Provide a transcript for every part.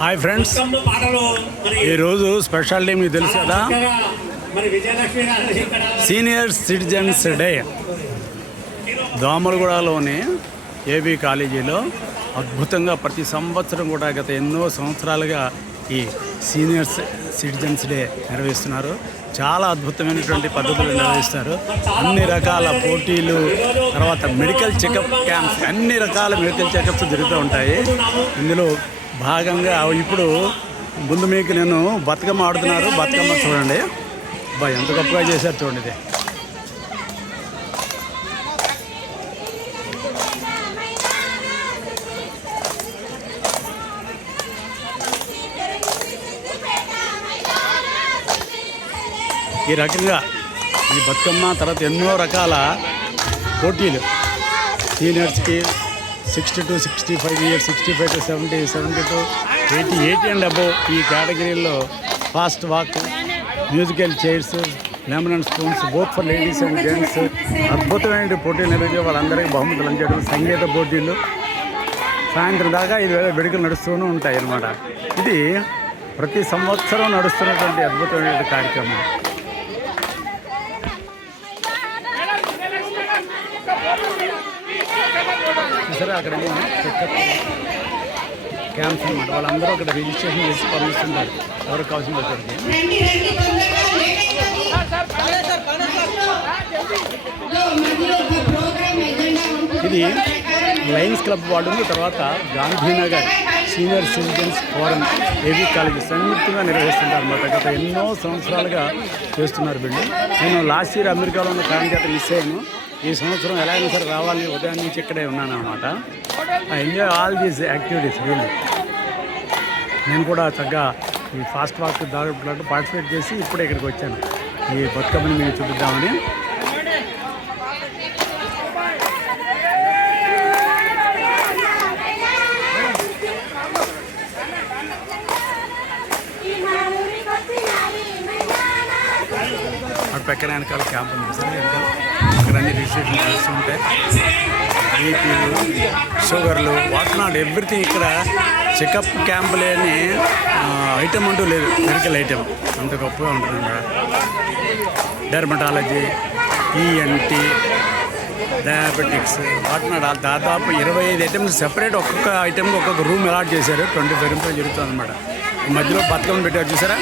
Hi friends ఈరోజు speciality మీకు తెలుసు కదా. సీనియర్ సిటిజన్స్ డే దోమలగూడలోని ఏబీ కాలేజీలో అద్భుతంగా ప్రతి సంవత్సరం కూడా గత ఎన్నో సంవత్సరాలుగా ఈ సీనియర్ సిటిజన్స్ డే నిర్వహిస్తున్నారు. చాలా అద్భుతమైనటువంటి పద్ధతులు నిర్వహిస్తారు. అన్ని రకాల పోటీలు తర్వాత మెడికల్ చెకప్ క్యాంప్స్ అన్ని రకాల మెడికల్ చెకప్స్ జరుగుతూ ఉంటాయి. ఇందులో భాగంగా ఇప్పుడు ముందు మీకు నేను బతుకమ్మ ఆడుతున్నారు. బతుకమ్మ చూడండి. బా ఎంత గొప్పగా చేశారు చూడండి ఇది. ఈ రకంగా ఈ బతుకమ్మ తర్వాత ఎన్నో రకాల పోటీలు. సీనియర్స్కి sixty to sixty five years sixty five to seventy seventy to eighty eighty and above ఈ కేటగిరీలో fast walk musical chairs lemon spoons both for ladies and gents అద్భుతమైన పోటీలు నిర్వహించే వాళ్ళందరికీ బహుమతులు అందించడం సంగీత పోటీలు. సాయంత్రం దాకా ఇది వేడుకలు నడుస్తూనే ఉంటాయి అన్నమాట ఇది ప్రతి సంవత్సరం నడుస్తున్నటువంటి అద్భుతమైన కార్యక్రమం. సరే అక్కడ చెకప్ క్యాంప్స్ అనమాట వాళ్ళందరూ అక్కడ రిజిస్ట్రేషన్ చేసి పంపిస్తున్నారు ఎవరికి కావాల్సిన దగ్గరికి ఇది లయన్స్ క్లబ్ వాళ్ళు తర్వాత Gandhinagar senior citizens forum AB college సంయుక్తంగా నిర్వహిస్తుంటారు అనమాట గత ఎన్నో సంవత్సరాలుగా చేస్తున్నారు వీళ్ళు. నేను లాస్ట్ ఇయర్ అమెరికాలో ఉన్న కారణం చేత మిస్ అయ్యాను. ఈ సంవత్సరం ఎలా అయినా సరే రావాలని ఉదయం నుంచి ఇక్కడే ఉన్నాను అనమాట I enjoy all these activities వీళ్ళు నేను కూడా చక్కగా ఈ ఫాస్ట్ వాక్ దాంట్లో పార్టిసిపేట్ చేసి ఇప్పుడే ఇక్కడికి వచ్చాను. ఈ బతుకమ్మని మేము చూపిద్దామని. అటు పక్కన వెనకాల క్యాంప్ ఉంది. సార్ అక్కడ అన్ని రిజిస్ట్రేషన్ బీపీలు షుగర్లు వాట్ నాట్ ఎవ్రీథింగ్ ఇక్కడ చెకప్ క్యాంప్ లేని ఐటమ్ అంటూ లేదు. మెడికల్ ఐటమ్ అంత గొప్పగా ఉంటుంది dermatology ENT diabetics what not దాదాపు ఇరవై ఐదు ఐటమ్స్ సెపరేట్ ఒక్కొక్క ఐటెంకి ఒక్కొక్క రూమ్ అలాట్ చేశారు. ట్వంటీ ఫైవ్ రూమ్స్ జరుగుతుంది అనమాట ఈ మధ్యలో బతుకమ్మ పెట్టారు చూసారా?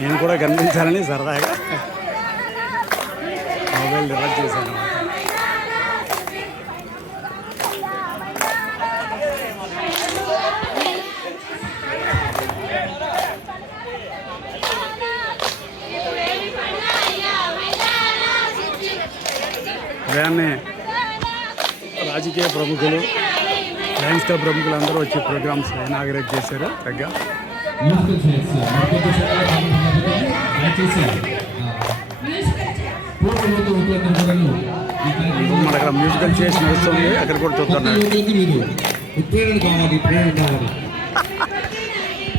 నేను కూడా కనిపించాలని సరదాగా మొబైల్ రివర్స్ చేశాను. ఉదయాన్నే రాజకీయ ప్రముఖులు లయన్స్ క్లబ్ ప్రముఖులు అందరూ వచ్చి ప్రోగ్రామ్స్ ఇనాగరేట్ చేశారు తగ్గ. మన అక్కడ మ్యూజికల్ చేసి నడుస్తుంది అక్కడ కూడా చూస్తున్నాడు.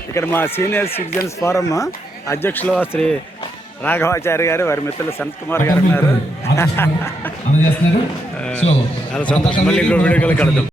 ఇక్కడ మా సీనియర్ సిటిజన్స్ ఫోరం అధ్యక్షులు శ్రీ రాఘవాచార్య గారు వారి మిత్రులు సంత్ కుమార్ గారు ఉన్నారు. చాలా సంతోషం. మళ్ళీ ఇంకో వీడియోలో కలుద్దాం.